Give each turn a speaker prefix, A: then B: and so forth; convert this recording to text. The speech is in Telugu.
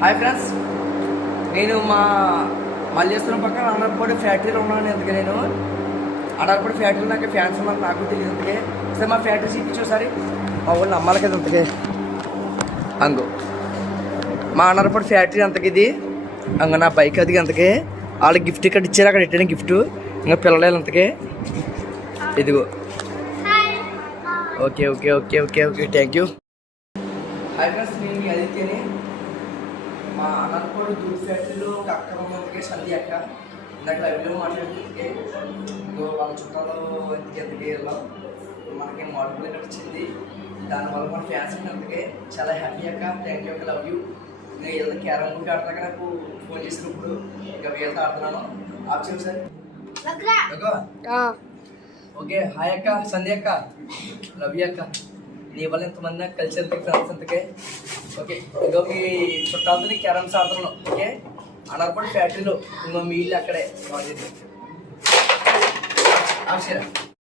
A: హాయ్ ఫ్రెండ్స్ నేను మా మల్లేశ్వరం పక్కన అన్నపూడి ఫ్యాక్టరీలో ఉన్నాను ఎందుకు నేను. అన్నపూడి ఫ్యాక్టరీలో నాకు ఫ్యాన్స్ ఉన్నారు నాకు తెలియదు అందుకే. సరే మా ఫ్యాక్టరీ చూపించు ఒకసారి మా ఊళ్ళో నమ్మాలి కదా అంతకే అంగు. మా అన్నపూడి ఫ్యాక్టరీ అంతకి ఇది. అంగ నా బైక్ అది అంతకే వాళ్ళకి గిఫ్ట్ ఇక్కడ ఇచ్చారు అక్కడ పెట్టాను గిఫ్ట్ ఇంకా పిల్లలు అంతకే ఇదిగో. Okay okay okay okay okay. Thank you hi friends నేను మీ ఆదిత్యని. మా అనంతపూడి దూద్ ఫ్యాక్టరీలో ఒక అక్క ఉన్నందుకే సంధి అక్క. ఇందాక లైవ్లో మాట్లాడుతుంటే ఇంకో వాళ్ళ చుట్టాలు ఎందుకు ఎందుకు వెళ్ళాం మనకి మోడల్ ఇక్కడ వచ్చింది దానివల్ల మన ఫ్యాన్స్ ఉన్నందుకే చాలా హ్యాపీ అక్క. థ్యాంక్ యూ అక్క. లవ్ యూ ఇంకా వీళ్ళ క్యారమ్ బోర్డ్ ఆడతాక నాకు ఫోన్ చేసినప్పుడు. ఇంకా వీళ్ళతో ఆడుతున్నాను. ఆప్ చెప్పు సార్. ఓకే హాయ్ అక్క. సంధ్య అక్క. లవ్ యూ అక్క. నీ వల్ల ఇంతమంది నాకు కలిసి ఎంత ఫ్రెండ్స్ అంతకే ఓకే ఇదో మీ చుట్టాలతో నీ క్యారమ్స్ ఆడుతున్నాం ఓకే అనర్పడి ఫ్యాక్టరీలో ఇంకో మీ ఇల్లు అక్కడే. అక్షర